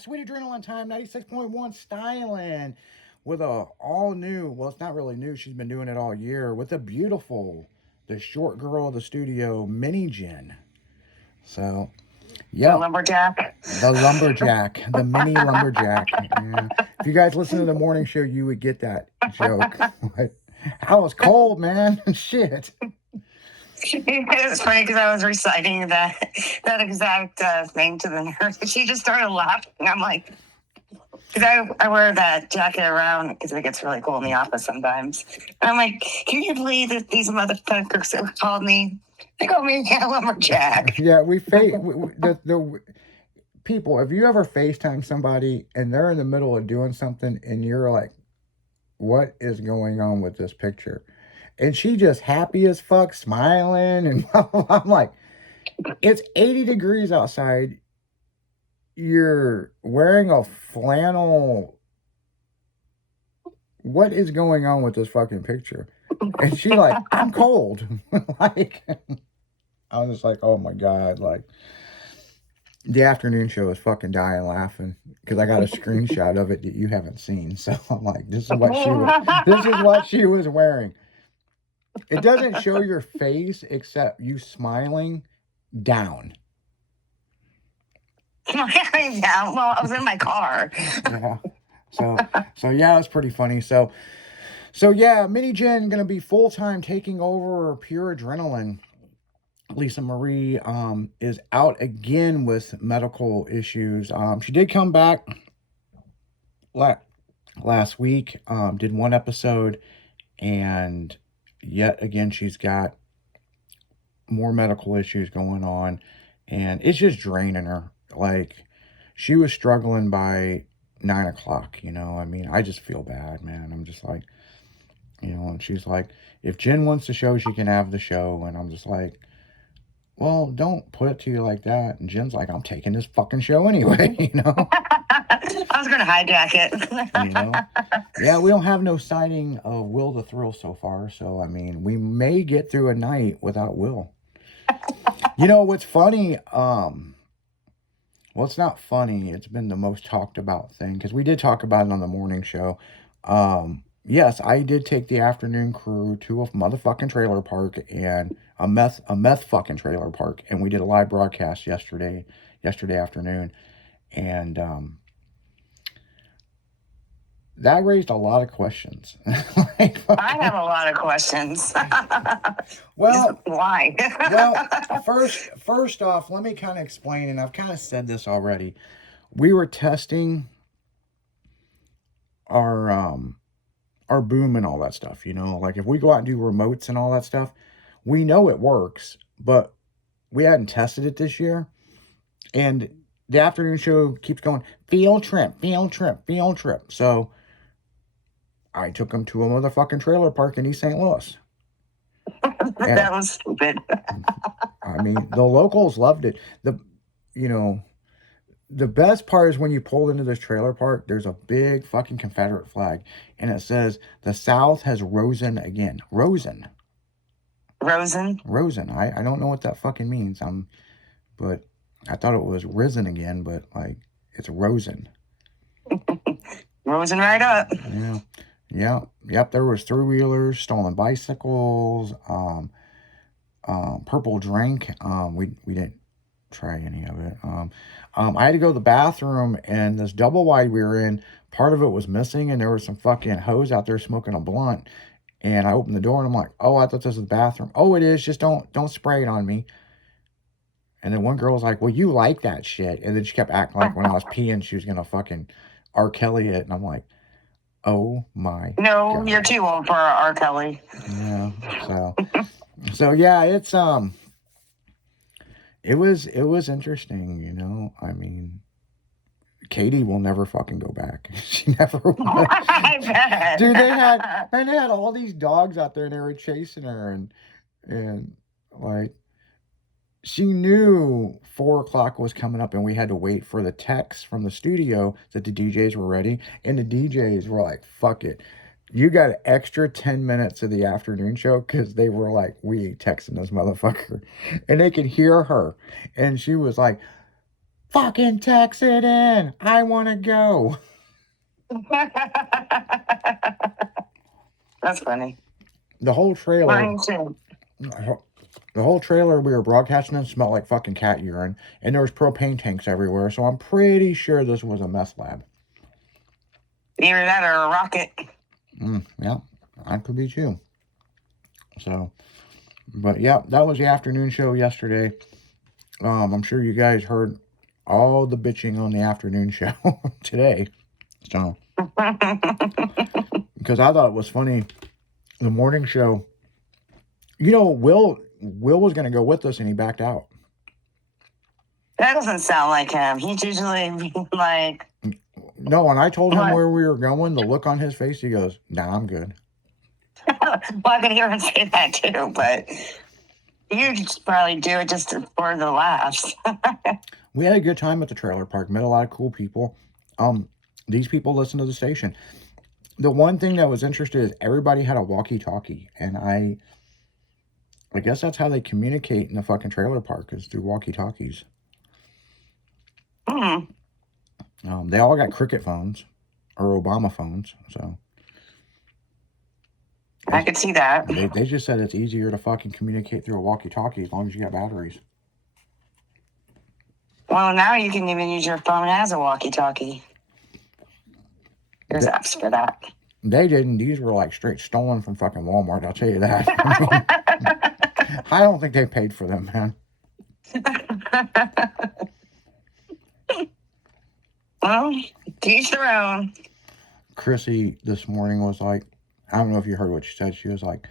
Sweet Adrenaline Time 96.1 styling with a all new, well, it's not really new, she's been doing it all year, with a beautiful, the short girl of the studio, Mini Jen. So, The yep, lumberjack. the lumberjack, the mini lumberjack. Yeah. If you guys listen to the morning show, you would get that joke. Like, I was cold, man. Shit. It's funny because I was reciting that exact thing to the nurse. She just started laughing. I'm like, because I wear that jacket around because it gets really cold in the office sometimes. And I'm like, can you believe that these motherfuckers have called me? They called me a lumberjack. Yeah, the people. Have you ever FaceTime somebody and they're in the middle of doing something and you're like, "What is going on with this picture?" And she just happy as fuck, smiling, and I'm like, "It's 80 degrees outside. You're wearing a flannel. What is going on with this fucking picture?" And she like, "I'm cold." Like, I was just like, "Oh my god!" Like, the afternoon show is fucking dying laughing because I got a screenshot of it that you haven't seen. So I'm like, "This is what she was. This is what she was wearing." It doesn't show your face except you smiling down. Yeah, well, I was in my car. Yeah. So yeah, it's pretty funny. So yeah, Mini Jen gonna be full time taking over Pure Adrenaline. Lisa Marie is out again with medical issues. She did come back last week. Did one episode, and yet again she's got more medical issues going on, and it's just draining her. Like, she was struggling by 9 o'clock. I mean, I just feel bad, man. I'm just like, and she's like, if Jen wants the show, she can have the show. And I'm just like, well, don't put it to you like that. And Jen's like, I'm taking this fucking show anyway. I was going to hijack it. Yeah, we don't have no sighting of Will the Thrill so far. So, I mean, we may get through a night without Will. What's funny? Well, it's not funny. It's been the most talked about thing because we did talk about it on the morning show. Yes, I did take the afternoon crew to a motherfucking trailer park and a meth fucking trailer park, and we did a live broadcast yesterday afternoon, and that raised a lot of questions. I have a lot of questions. Well, why? Well, first off, let me kind of explain, and I've kind of said this already. We were testing our boom and all that stuff. Like, if we go out and do remotes and all that stuff, we know it works, but we hadn't tested it this year. And the afternoon show keeps going, field trip. So I took them to a motherfucking trailer park in East St. Louis. That was stupid. I mean, the locals loved it. The best part is when you pull into this trailer park, there's a big fucking Confederate flag, and it says, "The South has risen again." Rosen. I don't know what that fucking means. But I thought it was risen again, but like, it's Rosen. Rosen right up. Yeah. Yep. There was 3-wheelers, stolen bicycles, purple drink. We didn't try any of it. I had to go to the bathroom, and this double wide we were in, part of it was missing, and there was some fucking hose out there smoking a blunt. And I opened the door, and I'm like, "Oh, I thought this was the bathroom." "Oh, it is. Just don't spray it on me." And then one girl was like, "Well, you like that shit." And then she kept acting like when I was peeing, she was gonna fucking R. Kelly it. And I'm like, oh my No, God. You're too old for R. Kelly. Yeah. So yeah, it's it was interesting. I mean, Katie will never fucking go back. She never will. I bet. Dude, they had all these dogs out there, and they were chasing her, and like, she knew 4 o'clock was coming up, and we had to wait for the text from the studio that the DJs were ready. And the DJs were like, "Fuck it. You got an extra 10 minutes of the afternoon show," because they were like, "We ain't texting this motherfucker." And they could hear her. And she was like, Fucking text it in. I want to go. That's funny. The whole trailer. Mine too. The whole trailer we were broadcasting in smelled like fucking cat urine, and there was propane tanks everywhere, so I'm pretty sure this was a meth lab. Either that or a rocket. Yeah, that could be too. So, but yeah, that was the afternoon show yesterday. I'm sure you guys heard all the bitching on the afternoon show today. So, because I thought it was funny, the morning show, you know, Will was going to go with us and he backed out. That doesn't sound like him. He's usually like... No, when I told him What? where we were going, the look on his face, he goes, nah, I'm good. Well, I could hear him say that too, but you just probably do it just for the laughs. We had a good time at the trailer park, met a lot of cool people. These people listen to the station. The one thing that was interesting is everybody had a walkie-talkie, and I guess that's how they communicate in the fucking trailer park, is through walkie-talkies. They all got cricket phones or Obama phones, so I could see that. they just said it's easier to fucking communicate through a walkie-talkie as long as you got batteries. Well, now you can even use your phone as a walkie-talkie. There's apps for that. They didn't. These were like straight stolen from fucking Walmart, I'll tell you that. I don't think they paid for them, man. Well, to each their own. Chrissy this morning was like, I don't know if you heard what she said. She was like,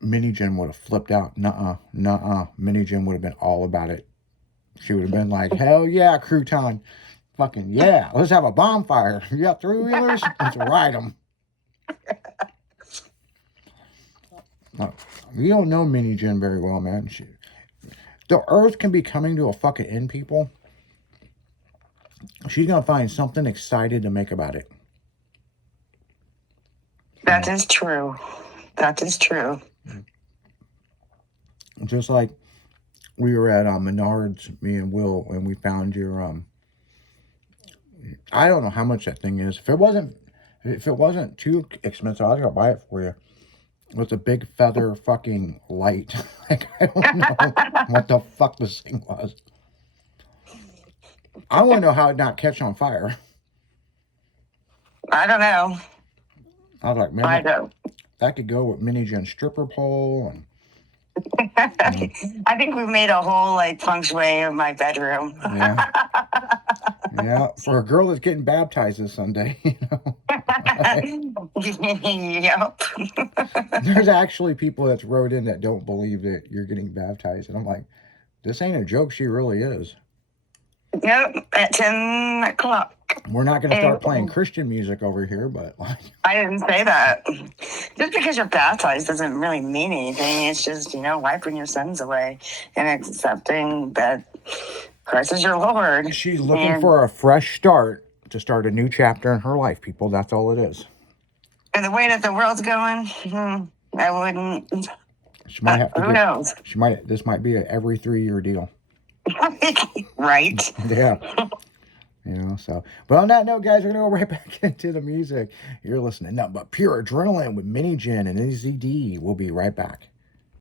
Mini Jen would have flipped out. Nuh-uh. Mini Jen would have been all about it. She would have been like, hell yeah, crouton. Fucking yeah, let's have a bonfire. You got three-wheelers? Let's ride them. No, you don't know Mini Jen very well, man. The earth can be coming to a fucking end, people. She's going to find something excited to make about it. That is true. That is true. Just like we were at Menards, me and Will, and we found your, I don't know how much that thing is. If it wasn't too expensive, I was going to buy it for you. It's a big feather fucking light. Like, I don't know what the fuck this thing was. I want to know how it not catch on fire. I don't know. I was like, man, I don't. that could go with Mini Jen's stripper pole. And I think we made a whole like feng shui of my bedroom. yeah. Yeah, for a girl that's getting baptized this Sunday, you know. Yep. There's actually people that's wrote in that don't believe that you're getting baptized. And I'm like, this ain't a joke. She really is. Yep, at 10 o'clock. We're not going to start playing Christian music over here, but like, I didn't say that. Just because you're baptized doesn't really mean anything. It's just, wiping your sins away and accepting that Christ is your Lord. She's looking for a fresh start to start a new chapter in her life, people. That's all it is. And the way that the world's going, I wouldn't. She might have to who knows? This might be a every 3-year deal. Right? Yeah. So. But on that note, guys, we're going to go right back into the music. You're listening to nothing but pure adrenaline with Mini Jen and NZD. We'll be right back.